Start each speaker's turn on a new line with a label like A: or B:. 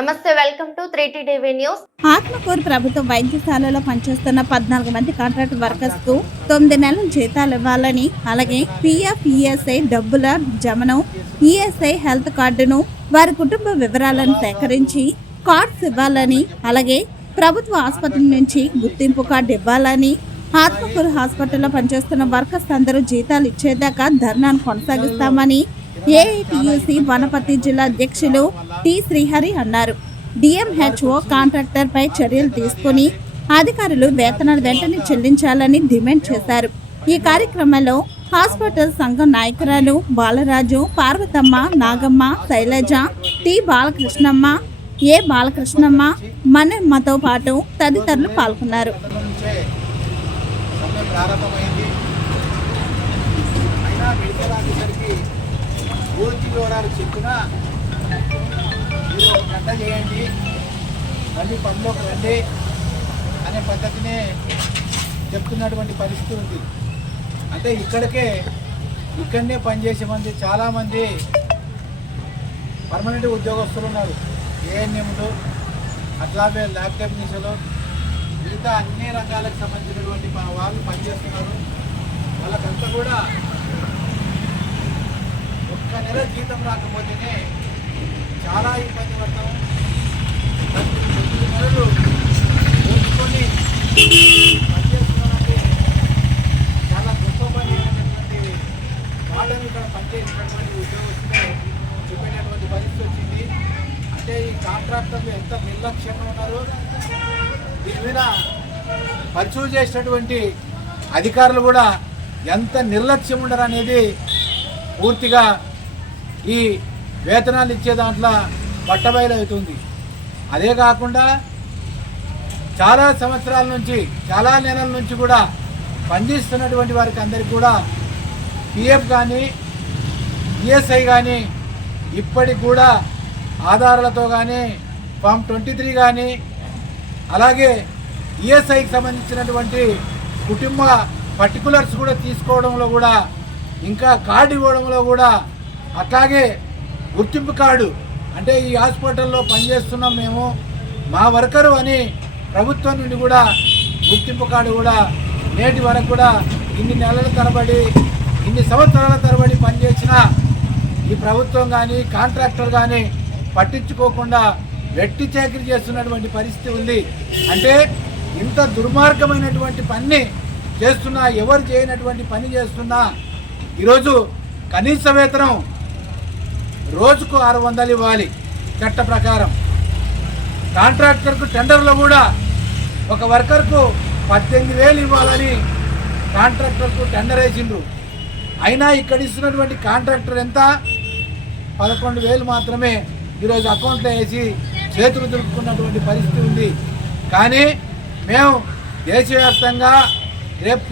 A: నమస్తే welcome to three TV news.
B: Atmakur ప్రభుత్వ వైద్యశాలలో పనిచేస్తున్న పద్నాలుగు మంది కాంట్రాక్ట్ వర్కర్స్కు తొమ్మిది నెలల జీతాలు ఇవ్వాలని అలాగే పిఎఫ్ ఈఎస్ఐ డబ్బుల జమను ఈఎస్ఐ హెల్త్ కార్డును వారి కుటుంబ వివరాలను సేకరించి కార్డ్స్ ఇవ్వాలని అలాగే ప్రభుత్వ ఆసుపత్రి నుంచి గుర్తింపు కార్డు ఇవ్వాలని ఆత్మకూరు హాస్పిటల్లో పనిచేస్తున్న వర్కర్స్ అందరూ జీతాలు ఇచ్చేదాకా ధర్నాను కొనసాగిస్తామని ఏఐటియుసి వనపర్తి జిల్లా అధ్యక్షులు టి శ్రీహరి అన్నారు. డిఎంహెచ్ఓ కాంట్రాక్టర్ పై చర్యలు తీసుకుని అధికారులు వేతనాలు వెంటనే చెల్లించాలని డిమాండ్ చేశారు. ఈ కార్యక్రమంలో హాస్పిటల్ సంఘం నాయకురాలు బాలరాజు పార్వతమ్మ నాగమ్మ శైలజ టి బాలకృష్ణమ్మ ఏ బాలకృష్ణమ్మ మనమ్మతో పాటు తదితరులు పాల్గొన్నారు.
C: ప్రారంభమైంది. గారు చెప్పిన మీరు ఒక గంట చేయండి మళ్ళీ పనిలోకి రండి అనే పద్ధతినే చెప్తున్నటువంటి పరిస్థితి ఉంది. అంటే ఇక్కడికే ఇక్కడనే పనిచేసే మంది చాలామంది పర్మనెంట్ ఉద్యోగస్తులు ఉన్నారు. ఏఎన్ఎంలు అట్లాగే ల్యాబ్ టెక్నీషియన్లు మిగతా అన్ని రంగాలకు సంబంధించినటువంటి వాళ్ళు పనిచేస్తున్నారు. వాళ్ళకంతా కూడా నెల జీతం రాకపోతేనే చాలా ఇబ్బంది పడతాం. తొమ్మిది నెలలు ఓర్చుకొని పనిచేస్తున్నారంటే చాలా గొప్ప పని అయినటువంటి వాళ్ళని ఇక్కడ పనిచేసినటువంటి ఉద్యోగస్తులే చెప్పేటటువంటి పరిస్థితి వచ్చింది. అంటే ఈ కాంట్రాక్టర్లు ఎంత నిర్లక్ష్యంగా ఉన్నారు. దీని మీద పరిచయం చేసినటువంటి అధికారులు కూడా ఎంత నిర్లక్ష్యం ఉండరు అనేది పూర్తిగా ఈ వేతనాలు ఇచ్చే దాంట్లో పట్టబయలవుతుంది అదే కాకుండా చాలా సంవత్సరాల నుంచి చాలా నెలల నుంచి కూడా పనిచేస్తున్నటువంటి వారికి అందరికీ కూడా పిఎఫ్ కానీ ఈఎస్ఐ కానీ ఇప్పటికి కూడా ఆధారాలతో కానీ ఫామ్ ట్వంటీ త్రీ కానీ అలాగే ఈఎస్ఐకి సంబంధించినటువంటి కుటుంబ పర్టికులర్స్ కూడా తీసుకోవడంలో కూడా ఇంకా కార్డు ఇవ్వడంలో కూడా అట్లాగే గుర్తింపు కార్డు అంటే ఈ హాస్పిటల్లో పనిచేస్తున్నాం మేము మా వర్కరు అని ప్రభుత్వం నుండి కూడా గుర్తింపు కార్డు కూడా నేటి వరకు కూడా ఇన్ని నెలల తరబడి ఇన్ని సంవత్సరాల తరబడి పనిచేసిన ఈ ప్రభుత్వం కానీ కాంట్రాక్టర్ కానీ పట్టించుకోకుండా వెట్టి చాకరీ చేస్తున్నటువంటి పరిస్థితి ఉంది. అంటే ఇంత దుర్మార్గమైనటువంటి పని చేస్తున్నా ఎవరు చేయనటువంటి పని చేస్తున్నా ఈరోజు కనీస వేతనం రోజుకు ఆరు వందలు ఇవ్వాలి. చట్ట ప్రకారం. కాంట్రాక్టర్కు టెండర్లో కూడా ఒక వర్కర్కు పద్దెనిమిది వేలు ఇవ్వాలని కాంట్రాక్టర్కు టెండర్ వేసిండ్రు. అయినా ఇక్కడ ఇస్తున్నటువంటి కాంట్రాక్టర్ ఎంత? పదకొండు వేలు మాత్రమే ఈరోజు అకౌంట్లో వేసి చేతులు దులుపుకున్నటువంటి పరిస్థితి ఉంది. కానీ మేము దేశవ్యాప్తంగా రేపు